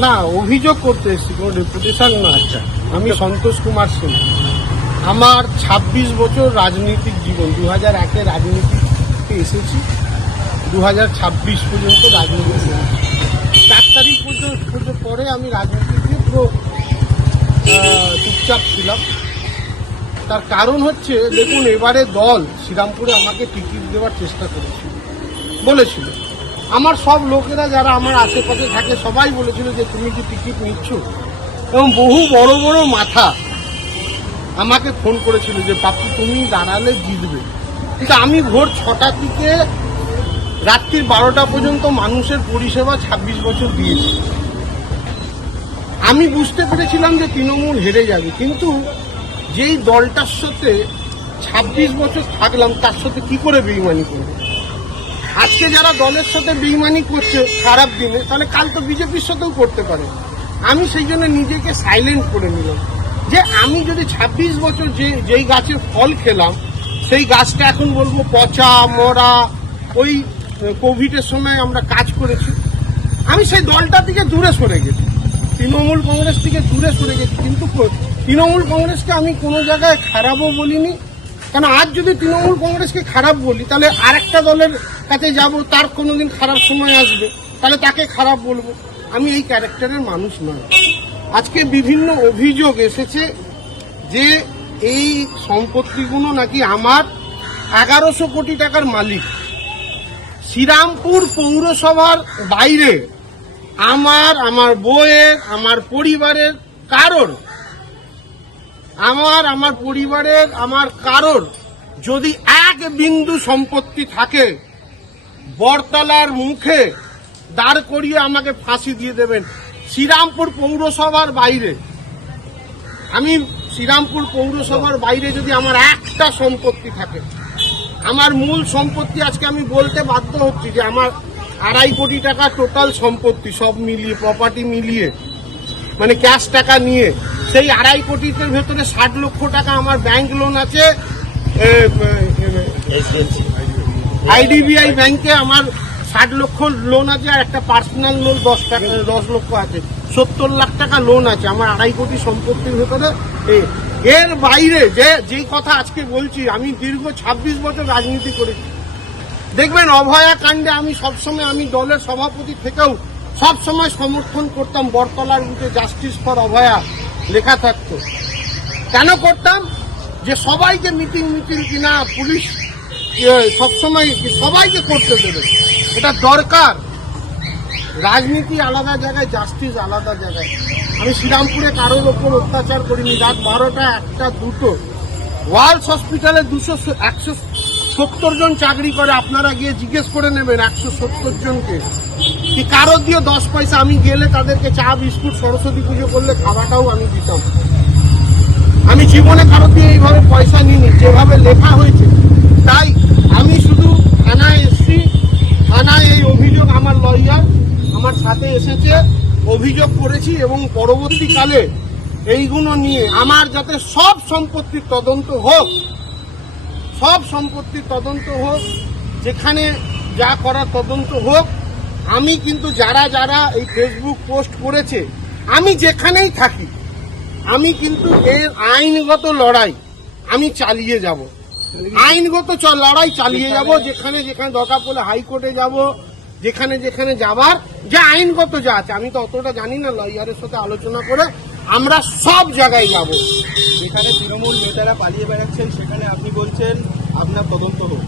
না, অভিযোগ করতে এসেছি, কোনো ডেপুটেশন না। আচ্ছা, আমি সন্তোষ কুমার সিং। আমার 26 বছর রাজনৈতিক জীবন, 2001-এ রাজনীতিতে এসেছি, 2026 পর্যন্ত রাজনীতি করেছি। 4 তারিখ পর্যন্ত পরে আমি রাজনীতিতে পুরো চুপচাপ ছিলাম। তার কারণ হচ্ছে, দেখুন, এবারে দল শ্রীরামপুরে আমাকে টিকিট দেওয়ার চেষ্টা বলেছিল। আমার সব লোকেরা যারা আমার আশেপাশে থাকে সবাই বলেছিল যে তুমি কি টিকিট নিচ্ছ, এবং বহু বড় বড় মাথা আমাকে ফোন করেছিল যে পাপ্পু তুমি দাঁড়ালে জিতবে। কিন্তু আমি ভোর 6টা থেকে রাত্রির 12টা পর্যন্ত মানুষের পরিষেবা 26 বছর দিয়েছি। আমি বুঝতে পেরেছিলাম যে তৃণমূল হেরে যাবে, কিন্তু যেই দলটার সাথে 26 বছর থাকলাম তার সাথে কি করে বেইমানি করবে। আজকে যারা দলের সাথে বেইমানি করছে খারাপ দিনে, তাহলে কাল তো বিজেপির সাথেও করতে পারে। আমি সেই জন্য নিজেকে সাইলেন্ট করে নিলাম যে আমি যদি 26 বছর যেই গাছের ফল খেলাম সেই গাছটা এখন বলবো পচা মরা। ওই কোভিডের সময় আমরা কাজ করেছি, আমি সেই দলটা থেকে দূরে সরে গেছি, তৃণমূল কংগ্রেস থেকে দূরে সরে গেছি। কিন্তু তৃণমূল কংগ্রেসকে আমি কোনো জায়গায় খারাপও বলিনি, কারণ আজ যদি তৃণমূল কংগ্রেসকে খারাপ বলি তাহলে আরেকটা দলের কাছে যাব, তার কোনোদিন খারাপ সময় আসবে, তাহলে তাকে খারাপ বলবো। আমি এই ক্যারেক্টারের মানুষ নয়। আজকে বিভিন্ন অভিযোগ এসেছে যে এই সম্পত্তিগুলো নাকি আমার 1100 কোটি টাকার মালিক। শ্রীরামপুর পৌরসভার বাইরে আমার বউয়ের, আমার পরিবারের কারোর, আমার পরিবারের আমার কারোর যদি এক বিন্দু সম্পত্তি থাকে, বরতলার মুখে দাঁড় করিয়ে আমাকে ফাঁসি দিয়ে দেবেন। শ্রীরামপুর পৌরসভার বাইরে, আমি শ্রীরামপুর পৌরসভার বাইরে যদি আমার একটা সম্পত্তি থাকে, আমার মূল সম্পত্তি আজকে আমি বলতে বাধ্য হচ্ছি যে আমার 2.5 কোটি টাকা টোটাল সম্পত্তি, সব মিলিয়ে প্রপার্টি মিলিয়ে, মানে ক্যাশ টাকা নিয়ে, সেই 2.5 কোটির ভেতরে 60 লক্ষ টাকা আমার ব্যাংক লোন আছে, আইডিবিআই ব্যাংকে আমার 60 লক্ষ লোন আছে, আর একটা পার্সোনাল লোন 10 লক্ষ আছে, 70 লাখ টাকা লোন আছে আমার 2.5 কোটি সম্পত্তির ভেতরে। এর বাইরে যেই কথা আজকে বলছি, আমি দীর্ঘ 26 বছর রাজনীতি করেছি। দেখবেন অভয়া কাণ্ডে আমি সবসময়, আমি দলের সভাপতি থেকেও সবসময় সমর্থন করতাম। বরতলার বুথে জাস্টিস ফর অভয়া লেখা থাকতো। কেন করতাম? যে সবাইকে মিটিং কিনা পুলিশ সবসময় সবাইকে করতে দেবে, এটা দরকার। রাজনীতি আলাদা জায়গায়, জাস্টিস আলাদা জায়গায়। আমি শ্রীরামপুরে কারোর ওপর অত্যাচার করিনি। রাত 12টা, 1টা, 2টো ওয়ার্ল্ড হসপিটালে 170 জন চাকরি করে, আপনারা গিয়ে জিজ্ঞেস করে নেবেন 170 জনকে কি কারো দিয়ে 10 পয়সা। আমি গেলে তাদেরকে চা বিস্কুট, সরস্বতী পুজো করলে খাওয়াটাও আমি দিতাম। আমি জীবনে কারো দিয়ে এইভাবে পয়সা নিইনি, যেভাবে লেখা হয়েছে। তাই আমি শুধু থানায় এসছি, থানায় এই অভিযোগ, আমার লয়ার আমার সাথে এসেছে, অভিযোগ করেছি, এবং পরবর্তীকালে এইগুলো নিয়ে আমার যাতে সব সম্পত্তির তদন্ত হোক, সব সম্পত্তির তদন্ত হোক, যেখানে যা করার তদন্ত হোক। আমি কিন্তু যারা এই ফেসবুক পোস্ট করেছে, আমি যেখানেই থাকি, আমি কিন্তু এর আইনগত লড়াই আমি চালিয়ে যাব, আইনগত লড়াই চালিয়ে যাব। যেখানে দরকার পড়লে হাইকোর্টে যাব, যেখানে যাবার যে আইনগত যা আছে, আমি তো অতটা জানি না, লয়ারের সাথে আলোচনা করে আমরা সব জায়গায় যাব। যেখানে তৃণমূল নেতারা পালিয়ে বেড়াচ্ছেন সেখানে আপনি বলছেন আপনার তদন্ত হোক।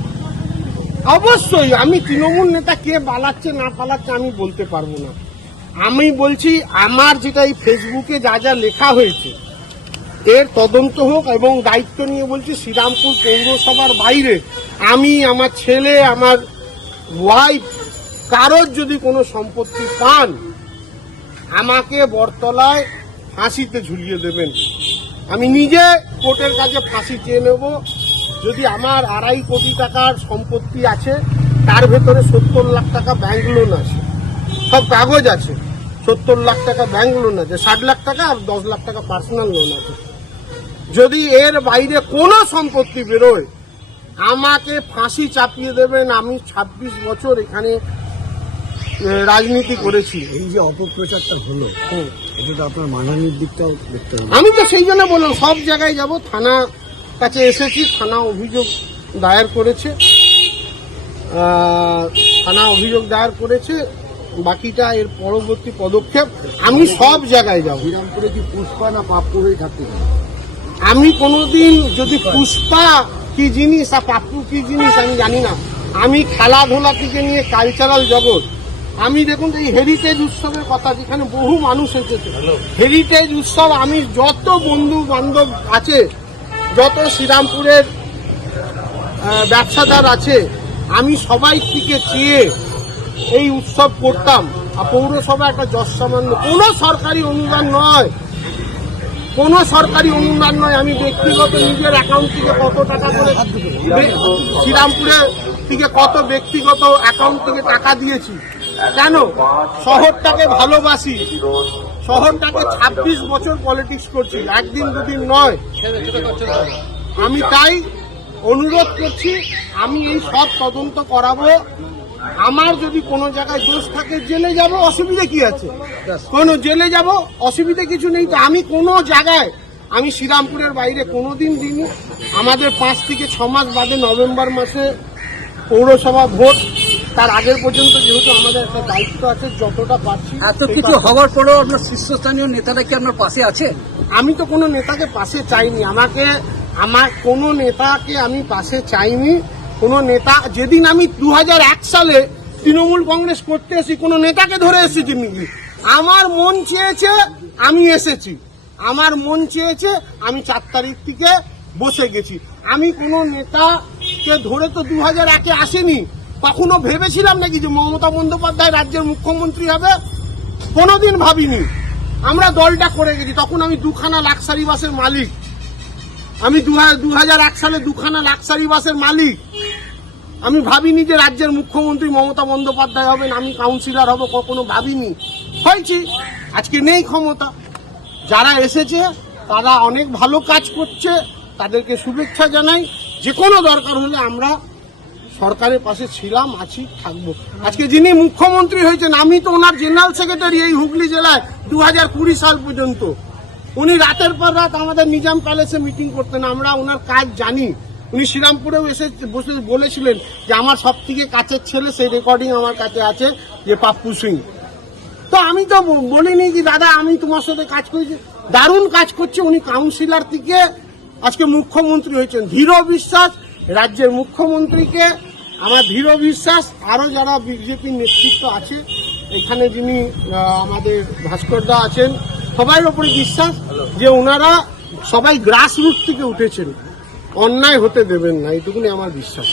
অবশ্যই আমি তৃণমূল নেতা কে পালাচ্ছে না পালাচ্ছে আমি বলতে পারবো না। আমি বলছি আমার যেটা এই ফেসবুকে যা লেখা হয়েছে এর তদন্ত হোক, এবং দায়িত্ব নিয়ে বলছি শ্রীরামপুর পৌরসভার বাইরে আমি, আমার ছেলে, আমার ওয়াইফ, কারোর যদি কোনো সম্পত্তি পান, আমাকে বরতলায় ফাঁসিতে ঝুলিয়ে দেবেন। আমি নিজে কোর্টের কাছে ফাঁসি চেয়ে নেব। যদি আমার 2.5 কোটি টাকার সম্পত্তি আছে, তার ভেতরে 70 লাখ টাকা ব্যাংক লোন আছে, সব কাগজ আছে, 70 লাখ টাকা ব্যাংক লোন আছে, 60 লাখ টাকা আর 10 লাখ টাকা পার্সোনাল লোন আছে। যদি এর বাইরে কোনো সম্পত্তি বেরোয়, আমাকে ফাঁসি চাপিয়ে দেবেন। আমি 26 বছর এখানে রাজনীতি করেছি। এই যে অপপ্রচারটা হলো, এটা আপনার মানহানির দিকটাও দেখতে হবে। আমি তো সেই জন্য বললাম সব জায়গায় যাব, থানা কাছে এসেছি, থানা অভিযোগ দায়ের করেছে, বাকিটা এর পরবর্তী পদক্ষেপ। আমি সব জায়গায় যাব। শ্রীরামপুরে কি পুষ্পা না পাপ্পু হয়ে থাকতে পারে? আমি কোনোদিন যদি পুষ্পা কি জিনিস আর পাপ্পু কি জিনিস আমি জানি না। আমি খেলাধুলা থেকে নিয়ে কালচারাল জগৎ, আমি দেখুন এই হেরিটেজ উৎসবের কথা, যেখানে বহু মানুষ এসেছে, হেরিটেজ উৎসব, আমি যত বন্ধু বান্ধব আছে, যত শ্রীরামপুরের ব্যবসাদার আছে, আমি সবাই থেকে চেয়ে এই উৎসব করতাম। আর পৌরসভা একটা যশ সামান্য, কোনো সরকারি অনুদান নয়, কোনো সরকারি অনুদান নয়। আমি ব্যক্তিগত নিজের অ্যাকাউন্ট থেকে কত টাকা করে শ্রীরামপুরে থেকে কত ব্যক্তিগত অ্যাকাউন্ট থেকে টাকা দিয়েছি। কেন? শহরটাকে ভালোবাসি, শহরটাকে 26 বছর পলিটিক্স করছি, একদিন দুদিন নয়। আমি তাই অনুরোধ করছি, আমি এই সব তদন্ত করাবো। আমার যদি কোনো জায়গায় দোষ থাকে জেলে যাব, অসুবিধা কি আছে? কোনো জেলে যাব, অসুবিধা কিছু নেই। তো আমি কোনো জায়গায়, আমি শ্রীরামপুরের বাইরে কোনোদিন দিইনি। আমাদের 5 থেকে 6 মাস বাদে নভেম্বর মাসে পৌরসভা ভোট, তার আগের পর্যন্ত যেহেতু আমাদের একটা দায়িত্ব আছে, যতটা পারছি। এত কিছু হওয়ার পরেও আপনার শীর্ষস্থানীয় নেতারা কি আপনার পাশে আছে? আমি তো কোনো নেতাকে পাশে চাইনি, আমার কোনো নেতাকে আমি পাশে চাইনি। কোনো নেতা, যেদিন আমি 2001 সালে তৃণমূল কংগ্রেস করতে এসেছি, কোনো নেতাকে ধরে এসেছি নাকি? আমার মন চেয়েছে আমি এসেছি, আমার মন চেয়েছে আমি 4 তারিখ থেকে বসে গেছি। আমি কোনো নেতাকে ধরে তো 2001-এ আসেনি। কখনো ভেবেছিলাম নাকি যে মমতা বন্দ্যোপাধ্যায় রাজ্যের মুখ্যমন্ত্রী হবে? কোনোদিন ভাবিনি। আমরা দলটা করে গেছি, তখন আমি 2খানা লাক্সারি বাসের মালিক। আমি 2001 সালে 2খানা লাক্সারি বাসের মালিক। আমি ভাবিনি যে রাজ্যের মুখ্যমন্ত্রী মমতা বন্দ্যোপাধ্যায় হবেন, আমি কাউন্সিলর হব, কখনো ভাবিনি। হয়েছি, আজকে নেই ক্ষমতা। যারা এসেছে তারা অনেক ভালো কাজ করছে, তাদেরকে শুভেচ্ছা জানাই। যে কোনো দরকার হলে আমরা সরকারের পাশে ছিলাম, আছি, থাকবো। আজকে যিনি মুখ্যমন্ত্রী হয়েছেন, আমি তো ওনার জেনারেল সেক্রেটারি এই হুগলি জেলায় 2020 সাল পর্যন্ত। উনি রাতের পর রাত আমাদের নিজাম প্যালেসে মিটিং করতেন, আমরা ওনার কাজ জানি। উনি শ্রীরামপুরেও এসে বসে বলেছিলেন যে আমার সব থেকে কাছের ছেলে, সেই রেকর্ডিং আমার কাছে আছে, যে পাপ্পু সিং। তো আমি তো বলিনি যে দাদা আমি তোমার সাথে কাজ করেছি, দারুণ কাজ করছে। উনি কাউন্সিলর থেকে আজকে মুখ্যমন্ত্রী হয়েছেন। দৃঢ় বিশ্বাস রাজ্যের মুখ্যমন্ত্রীকে, আমার দৃঢ় বিশ্বাস আরো যারা বিজেপির নেতৃত্ব আছে, এখানে যিনি আমাদের ভাস্করদা আছেন, সবার উপরে বিশ্বাস যে ওনারা সবাই গ্রাসরুট থেকে উঠেছেন, অন্যায় হতে দেবেন না, এইটুকুনি আমার বিশ্বাস।